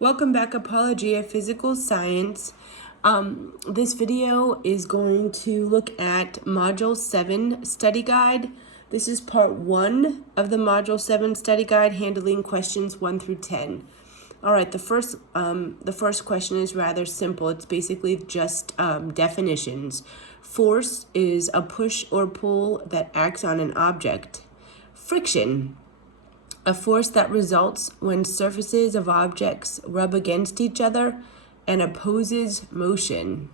Welcome back, Apologia Physical Science. This video is going to look at Module 7 Study Guide. This is part 1 of the Module 7 Study Guide, handling questions 1 through 10. All right, the first question is rather simple. It's basically just definitions. Force is a push or pull that acts on an object. Friction, a force that results when surfaces of objects rub against each other and opposes motion.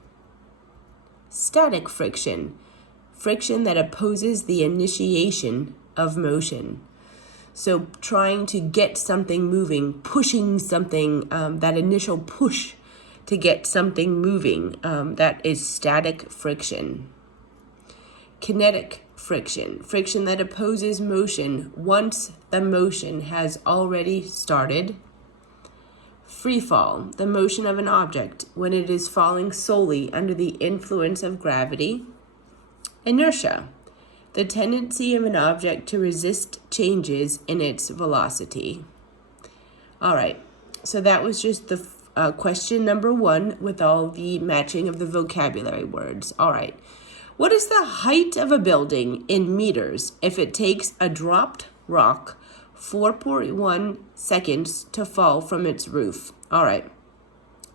Static friction, friction that opposes the initiation of motion. So trying to get something moving, pushing something, that initial push to get something moving, that is static friction. Kinetic friction, friction that opposes motion once the motion has already started. Free fall, the motion of an object when it is falling solely under the influence of gravity. Inertia, the tendency of an object to resist changes in its velocity. All right, so that was just the question number 1 with all the matching of the vocabulary words. All right. What is the height of a building in meters if it takes a dropped rock 4.1 seconds to fall from its roof? All right.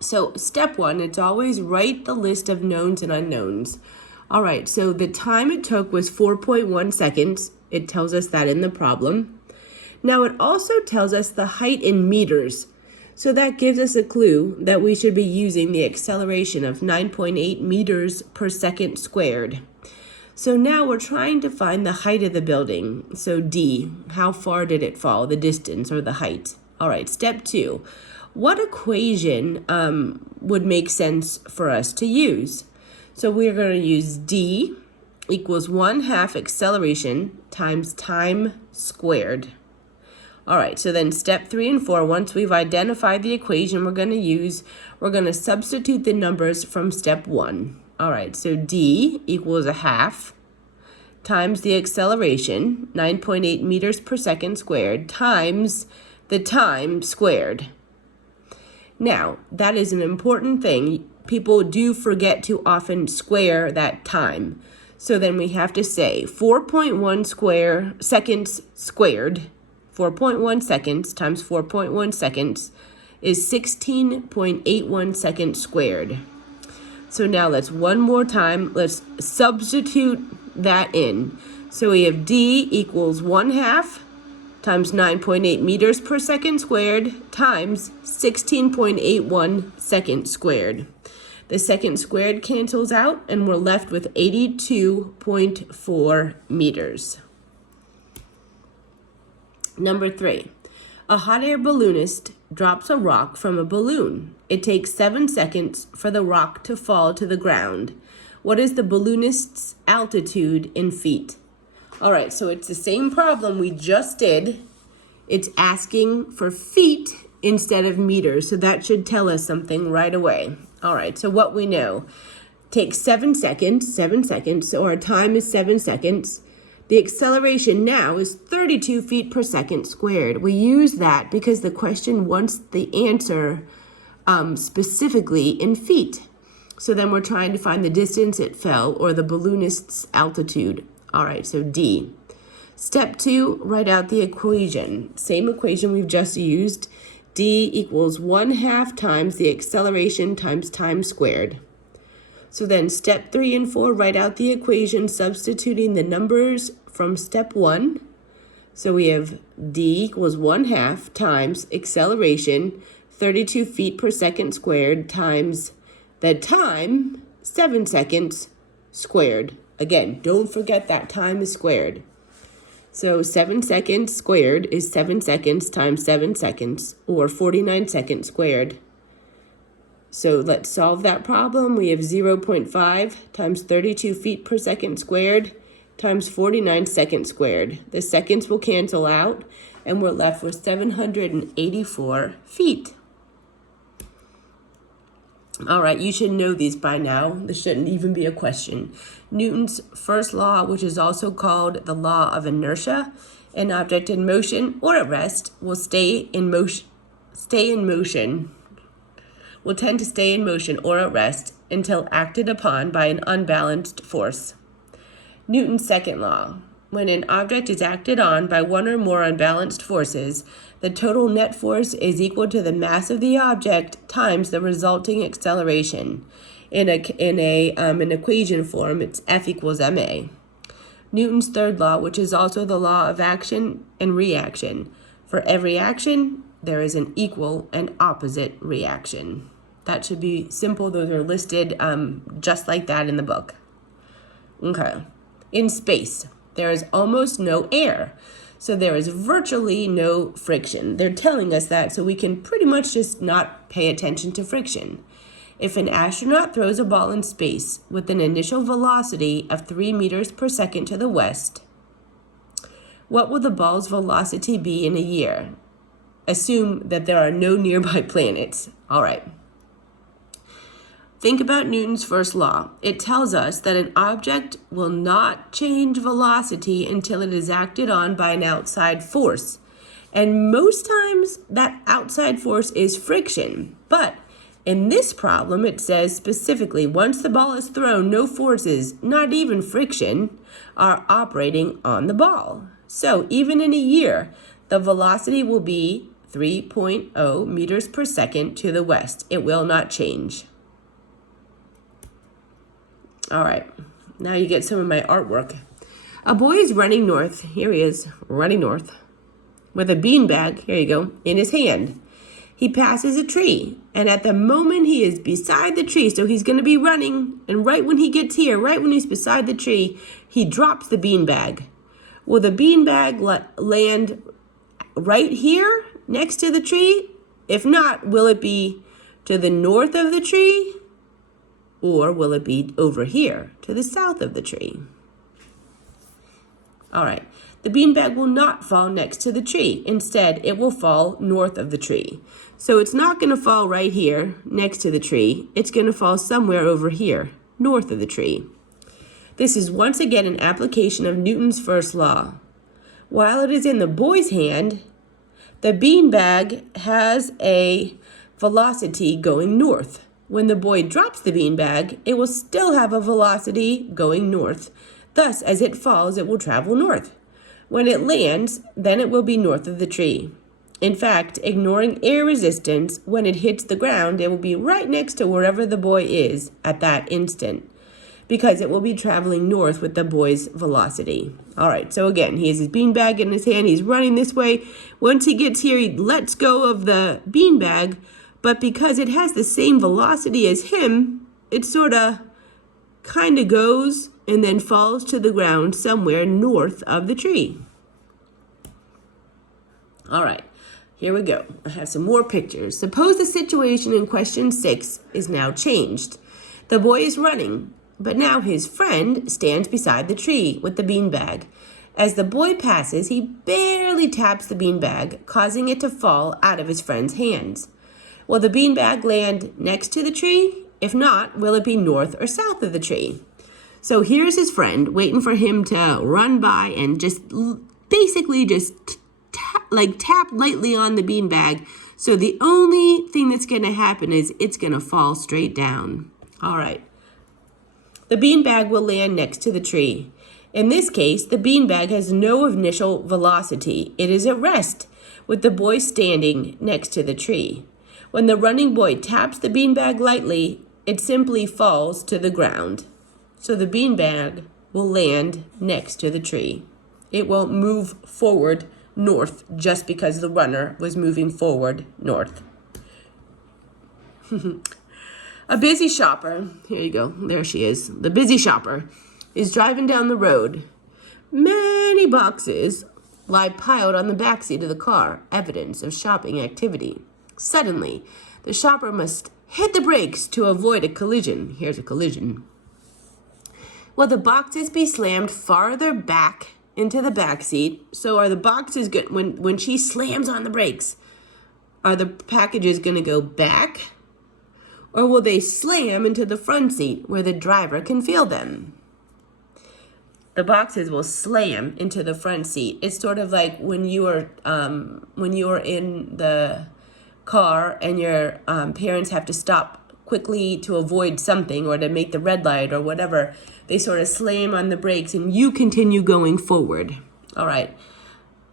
So step 1, it's always write the list of knowns and unknowns. All right, so the time it took was 4.1 seconds. It tells us that in the problem. Now it also tells us the height in meters. So that gives us a clue that we should be using the acceleration of 9.8 meters per second squared. So now we're trying to find the height of the building. So D, how far did it fall, the distance or the height? All right, step 2. What equation would make sense for us to use? So we're going to use D equals 1/2 acceleration times time squared. All right, so then step 3 and 4, once we've identified the equation we're going to substitute the numbers from step 1. All right, so D equals 1/2 times the acceleration, 9.8 meters per second squared, times the time squared. Now, that is an important thing. People do forget to often square that time. So then we have to say 4.1 seconds squared, 4.1 seconds times 4.1 seconds is 16.81 seconds squared. So now let's one more time, let's substitute that in. So we have D equals 1/2 times 9.8 meters per second squared times 16.81 seconds squared. The second squared cancels out and we're left with 82.4 meters. Number 3, a hot air balloonist drops a rock from a balloon. It takes 7 seconds for the rock to fall to the ground. What is the balloonist's altitude in feet? All right, so it's the same problem we just did. It's asking for feet instead of meters, so that should tell us something right away. All right, so what we know, takes 7 seconds, so our time is 7 seconds. The acceleration now is 32 feet per second squared. We use that because the question wants the answer specifically in feet. So then we're trying to find the distance it fell or the balloonist's altitude. All right, so D. Step 2, write out the equation. Same equation we've just used. D equals 1/2 times the acceleration times time squared. So then step 3 and 4, write out the equation substituting the numbers from step 1. So we have D equals 1/2 times acceleration, 32 feet per second squared, times the time, 7 seconds squared. Again, don't forget that time is squared. So 7 seconds squared is 7 seconds times 7 seconds, or 49 seconds squared. So let's solve that problem. We have 0.5 times 32 feet per second squared times 49 seconds squared. The seconds will cancel out, and we're left with 784 feet. All right, you should know these by now. This shouldn't even be a question. Newton's first law, which is also called the law of inertia, an object in motion or at rest will stay in motion will tend to stay in motion or at rest until acted upon by an unbalanced force. Newton's second law. When an object is acted on by one or more unbalanced forces, the total net force is equal to the mass of the object times the resulting acceleration. In an equation form, it's F equals ma. Newton's third law, which is also the law of action and reaction. For every action, there is an equal and opposite reaction. That should be simple. Those are listed just like that in the book. Okay. In space, there is almost no air, so there is virtually no friction. They're telling us that so we can pretty much just not pay attention to friction. If an astronaut throws a ball in space with an initial velocity of 3 meters per second to the west, what will the ball's velocity be in a year? Assume that there are no nearby planets. All right. Think about Newton's first law. It tells us that an object will not change velocity until it is acted on by an outside force. And most times that outside force is friction. But in this problem, it says specifically, once the ball is thrown, no forces, not even friction, are operating on the ball. So even in a year, the velocity will be 3.0 meters per second to the west. It will not change. All right, now you get some of my artwork. A boy is running north. Here he is, running north, with a beanbag, here you go, in his hand. He passes a tree, and at the moment he is beside the tree, so he's going to be running, and right when he gets here, right when he's beside the tree, he drops the beanbag. Will the beanbag land right here next to the tree? If not, will it be to the north of the tree? Or will it be over here to the south of the tree? All right, the beanbag will not fall next to the tree. Instead, it will fall north of the tree. So it's not going to fall right here next to the tree. It's going to fall somewhere over here, north of the tree. This is once again an application of Newton's first law. While it is in the boy's hand, the beanbag has a velocity going north. When the boy drops the beanbag, it will still have a velocity going north. Thus, as it falls, it will travel north. When it lands, then it will be north of the tree. In fact, ignoring air resistance, when it hits the ground, it will be right next to wherever the boy is at that instant, because it will be traveling north with the boy's velocity. All right, so again, he has his beanbag in his hand. He's running this way. Once he gets here, he lets go of the beanbag, but because it has the same velocity as him, it sort of kind of goes and then falls to the ground somewhere north of the tree. All right, here we go. I have some more pictures. Suppose the situation in question 6 is now changed. The boy is running, but now his friend stands beside the tree with the beanbag. As the boy passes, he barely taps the beanbag, causing it to fall out of his friend's hands. Will the beanbag land next to the tree? If not, will it be north or south of the tree? So here's his friend waiting for him to run by and just basically just tap lightly on the beanbag. So the only thing that's going to happen is it's going to fall straight down. All right. The beanbag will land next to the tree. In this case, the beanbag has no initial velocity. It is at rest, with the boy standing next to the tree. When the running boy taps the beanbag lightly, it simply falls to the ground. So the beanbag will land next to the tree. It won't move forward north just because the runner was moving forward north. A busy shopper, here you go, there she is. The busy shopper is driving down the road. Many boxes lie piled on the backseat of the car, evidence of shopping activity. Suddenly, the shopper must hit the brakes to avoid a collision. Here's a collision. Will the boxes be slammed farther back into the back seat? So are the boxes good when she slams on the brakes? Are the packages going to go back? Or will they slam into the front seat where the driver can feel them? The boxes will slam into the front seat. It's sort of like when you are in the car and your parents have to stop quickly to avoid something or to make the red light or whatever, they sort of slam on the brakes and you continue going forward. All right.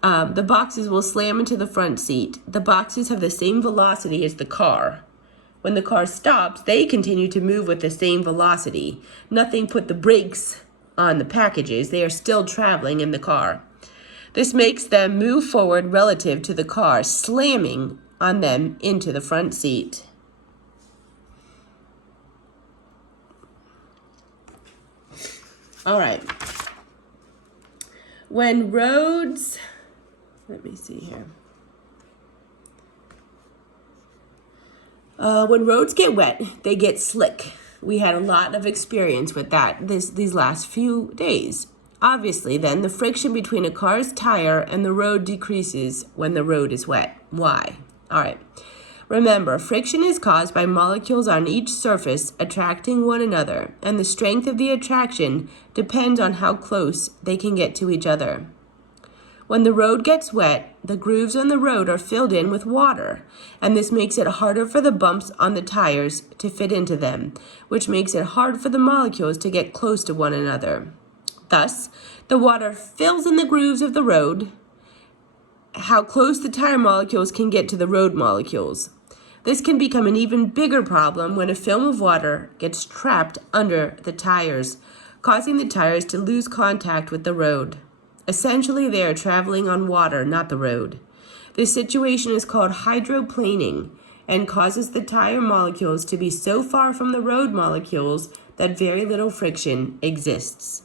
The boxes will slam into the front seat. The boxes have the same velocity as the car. When the car stops, they continue to move with the same velocity. Nothing put the brakes on the packages. They are still traveling in the car. This makes them move forward relative to the car, slamming on them into the front seat. All right. When roads, let me see here. When roads get wet, they get slick. We had a lot of experience with that these last few days. Obviously, then, the friction between a car's tire and the road decreases when the road is wet. Why? All right. Remember, friction is caused by molecules on each surface attracting one another, and the strength of the attraction depends on how close they can get to each other. When the road gets wet, the grooves on the road are filled in with water, and this makes it harder for the bumps on the tires to fit into them, which makes it hard for the molecules to get close to one another. Thus, the water fills in the grooves of the road, how close the tire molecules can get to the road molecules. This can become an even bigger problem when a film of water gets trapped under the tires, causing the tires to lose contact with the road. Essentially, they are traveling on water, not the road. This situation is called hydroplaning and causes the tire molecules to be so far from the road molecules that very little friction exists.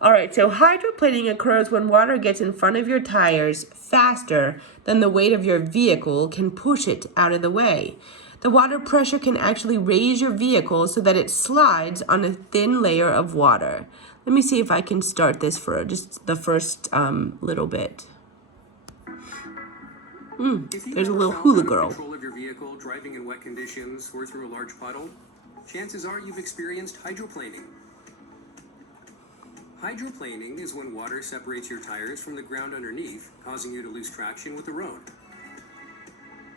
All right, so hydroplaning occurs when water gets in front of your tires faster than the weight of your vehicle can push it out of the way. The water pressure can actually raise your vehicle so that it slides on a thin layer of water. Let me see if I can start this for just the first little bit. There's a little hula girl. Control of your vehicle, driving in wet conditions or through a large puddle, chances are you've experienced hydroplaning. Hydroplaning is when water separates your tires from the ground underneath, causing you to lose traction with the road.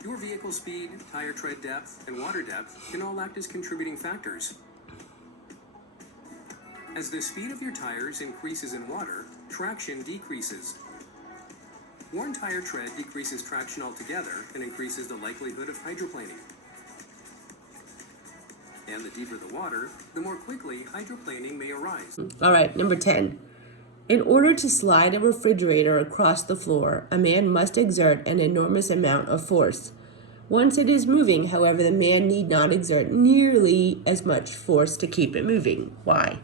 Your vehicle speed, tire tread depth, and water depth can all act as contributing factors. As the speed of your tires increases in water, traction decreases. Worn tire tread decreases traction altogether and increases the likelihood of hydroplaning. And the deeper the water, the more quickly hydroplaning may arise. All right, number 10. In order to slide a refrigerator across the floor, a man must exert an enormous amount of force. Once it is moving, however, the man need not exert nearly as much force to keep it moving. Why?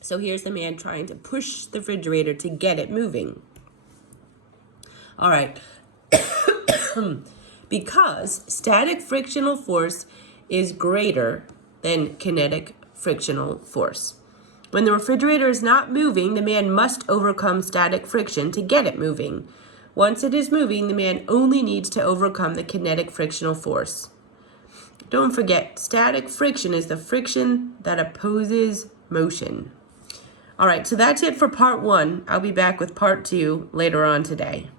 So here's the man trying to push the refrigerator to get it moving. All right. Because static frictional force is greater than kinetic frictional force. When the refrigerator is not moving, the man must overcome static friction to get it moving. Once it is moving, the man only needs to overcome the kinetic frictional force. Don't forget, static friction is the friction that opposes motion. All right, so that's it for part 1. I'll be back with part 2 later on today.